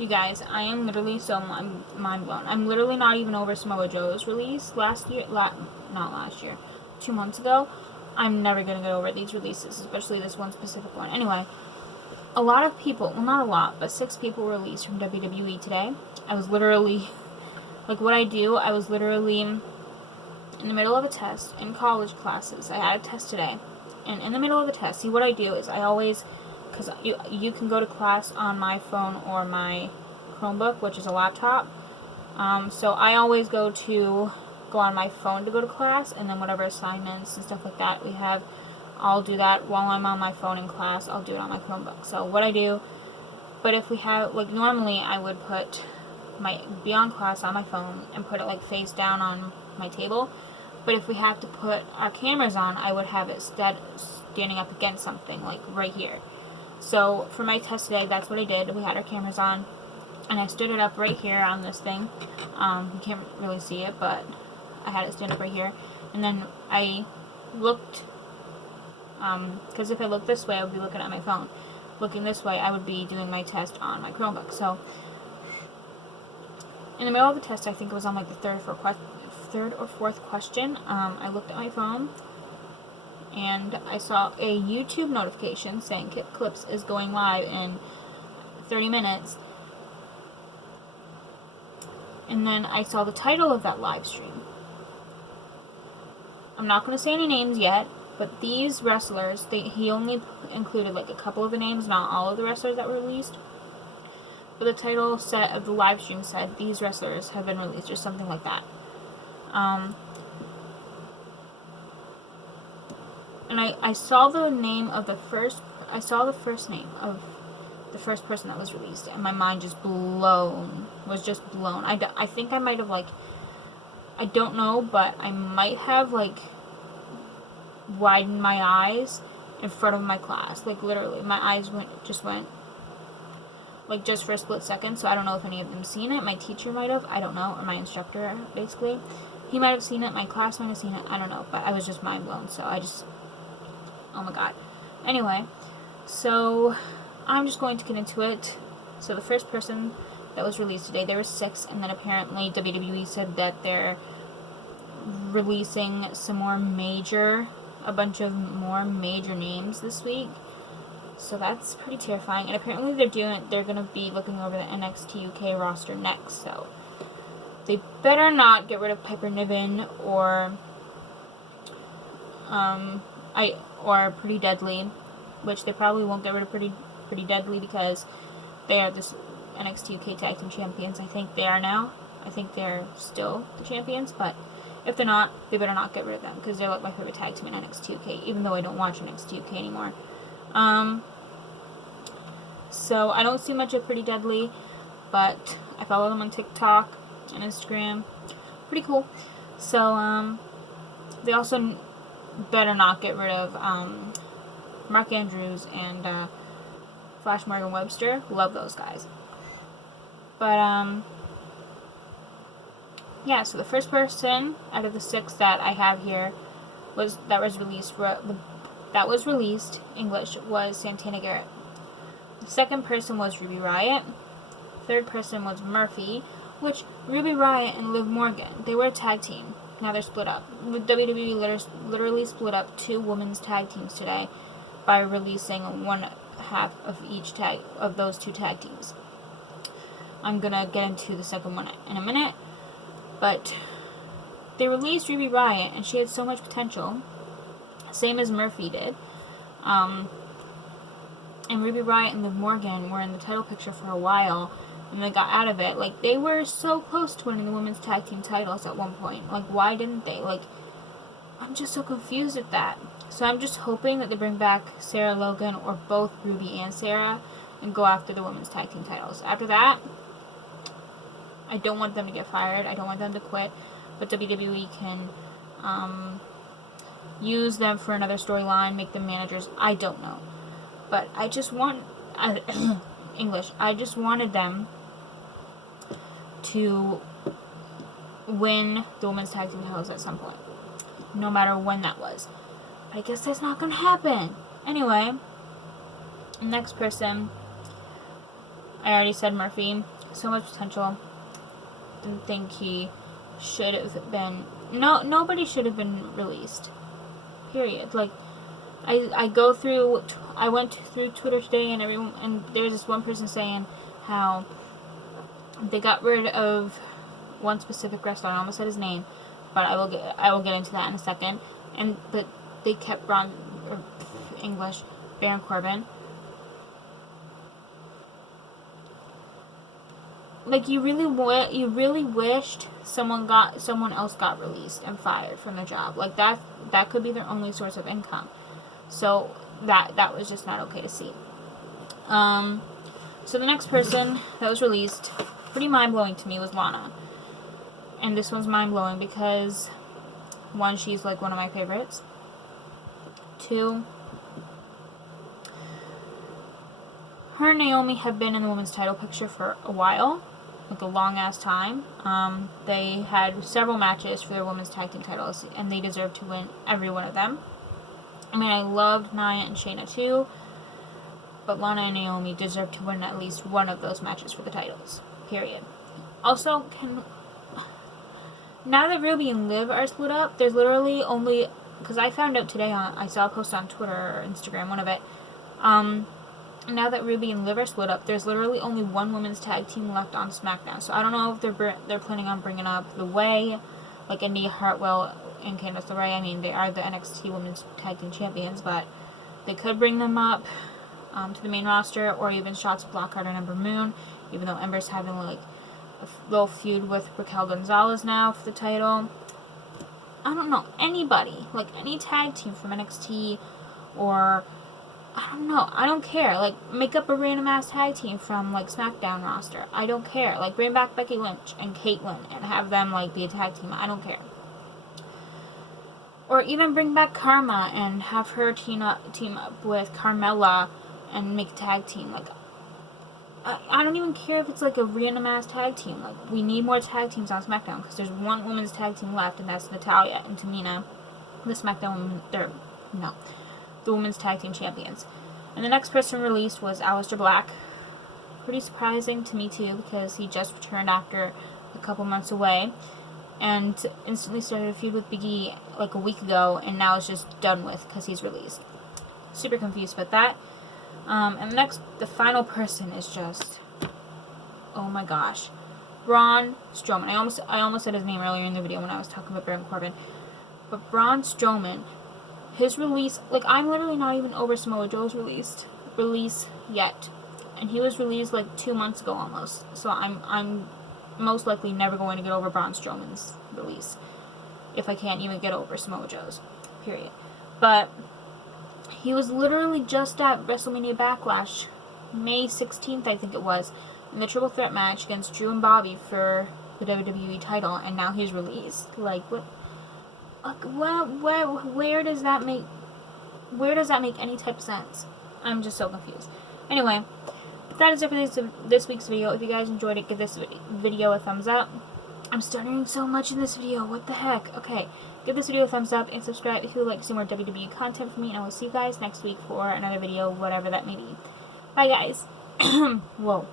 You guys, I am literally so mind blown. I'm literally not even over Samoa Joe's release not last year, 2 months ago. I'm never gonna get over these releases, especially this one specific one. Anyway, a lot of people, well, not a lot, but 6 people were released from WWE today. I was literally, like, what I do, I was literally in the middle of a test in college classes. I had a test today, and in the middle of the test, see, what I do is I always, because you can go to class on my phone or my Chromebook, which is a laptop. So I always go on my phone to go to class, and then whatever assignments and stuff like that we have, I'll do that while I'm on my phone in class. I'll do it on my Chromebook. So what I do, but if we have, like, normally I would be on class on my phone and put it, like, face down on my table. But if we have to put our cameras on, I would have it standing up against something, like right here. So for my test today, that's what I did. We had our cameras on, and I stood it up right here on this thing. You can't really see it, but I had it stand up right here. And then I looked, because if I looked this way, I would be looking at my phone. Looking this way, I would be doing my test on my Chromebook. So in the middle of the test, I think it was on like the third or fourth question, I looked at my phone, and I saw a YouTube notification saying Kip Clips is going live in 30 minutes. And then I saw the title of that live stream. I'm not going to say any names yet, but these wrestlers, he only included like a couple of the names, not all of the wrestlers that were released. But the title set of the live stream said, "These wrestlers have been released," or something like that. And I saw the name of the first name of the first person that was released, and my mind was just blown. I think I might have, like, I don't know, but I might have, like, widened my eyes in front of my class. Like, literally, my eyes went, like, just for a split second, so I don't know if any of them seen it. My teacher might have, I don't know, or my instructor, basically. He might have seen it, my class might have seen it, I don't know, but I was just mind blown, so oh my god. Anyway, so I'm just going to get into it. So the first person that was released today, there were 6, and then apparently WWE said that they're releasing a bunch of more major names this week. So that's pretty terrifying. And apparently they're going to be looking over the NXT UK roster next, so they better not get rid of Piper Niven or Pretty Deadly, which they probably won't get rid of Pretty Deadly because they are this NXT UK Tag Team Champions. I think they are now. I think they're still the champions, but if they're not, they better not get rid of them because they're like my favorite tag team in NXT UK, even though I don't watch NXT UK anymore. So I don't see much of Pretty Deadly, but I follow them on TikTok and Instagram. Pretty cool. So, they also better not get rid of, Mark Andrews and, Flash Morgan Webster. Love those guys. But, yeah, so the first person out of the 6 that I have here that was released English was Santana Garrett. The second person was Ruby Riott. Third person was Murphy, which Ruby Riott and Liv Morgan, they were a tag team. Now they're split up. WWE literally split up 2 women's tag teams today by releasing one half of each of those 2 tag teams. I'm gonna get into the second one in a minute, but they released Ruby Riott, and she had so much potential, same as Murphy did. And Ruby Riott and Liv Morgan were in the title picture for a while, and they got out of it. Like, they were so close to winning the women's tag team titles at one point. Like, why didn't they? Like, I'm just so confused at that. So I'm just hoping that they bring back Sarah Logan or both Ruby and Sarah and go after the women's tag team titles. After that, I don't want them to get fired. I don't want them to quit. But WWE can use them for another storyline, make them managers. I don't know. But I just want... English. I just wanted them to win the women's tag team titles at some point. No matter when that was. But I guess that's not going to happen. Anyway, next person I already said Murphy. So much potential. Didn't think he should have been. No, nobody should have been released. Period. Like, I went through Twitter today, and there's this one person saying how they got rid of one specific wrestler. I almost said his name, but I will get into that in a second. But they kept Baron Corbin. Like, you really wished someone else got released and fired from their job. Like, that could be their only source of income. So that was just not okay to see. So the next person that was released, pretty mind-blowing to me, was Lana. And this one's mind-blowing because, one, she's like one of my favorites. Two, her and Naomi have been in the women's title picture for a while, like a long-ass time. They had several matches for their women's tag team titles, and they deserve to win every one of them. I mean, I loved Nia and Shayna too, but Lana and Naomi deserve to win at least one of those matches for the titles. Period. Also, now that Ruby and Liv are split up, there's literally only, because I found out today, I saw a post on Twitter or Instagram, one of it, now that Ruby and Liv are split up, there's literally only one women's tag team left on SmackDown. So I don't know if they're planning on bringing up The Way, like India Hartwell and Candice LeRae. I mean, they are the NXT Women's Tag Team Champions, but they could bring them up to the main roster, or even Shotzi Blackheart and Ember Moon, even though Ember's having like a little feud with Raquel Gonzalez now for the title. I don't know, anybody, like any tag team from NXT, or I don't know, I don't care. Like, make up a random ass tag team from like SmackDown roster. I don't care. Like, bring back Becky Lynch and Caitlyn and have them like be a tag team. I don't care. Or even bring back Karma and have her team up with Carmella and make a tag team. Like, I don't even care if it's like a random ass tag team. Like, we need more tag teams on SmackDown because there's one women's tag team left, and that's Natalya and Tamina, the SmackDown women. The women's tag team champions. And the next person released was Aleister Black. Pretty surprising to me too, because he just returned after a couple months away and instantly started a feud with Big E like a week ago, and now it's just done with because he's released. Super confused about that. And the final person is just, oh my gosh, Braun Strowman. I almost said his name earlier in the video when I was talking about Baron Corbin, but Braun Strowman, his release, like, I'm literally not even over Samoa Joe's release yet, and he was released like 2 months ago almost. So I'm most likely never going to get over Braun Strowman's release, if I can't even get over Samoa Joe's. Period. But he was literally just at WrestleMania Backlash, May 16th, I think it was, in the triple threat match against Drew and Bobby for the WWE title, and now he's released. Like, what? Where does that make any type of sense? I'm just so confused. Anyway, that is it for this week's video. If you guys enjoyed it, give this video a thumbs up. I'm stuttering so much in this video. What the heck? Okay, give this video a thumbs up and subscribe if you would like to see more WWE content from me, and I will see you guys next week for another video, whatever that may be. Bye, guys. Whoa.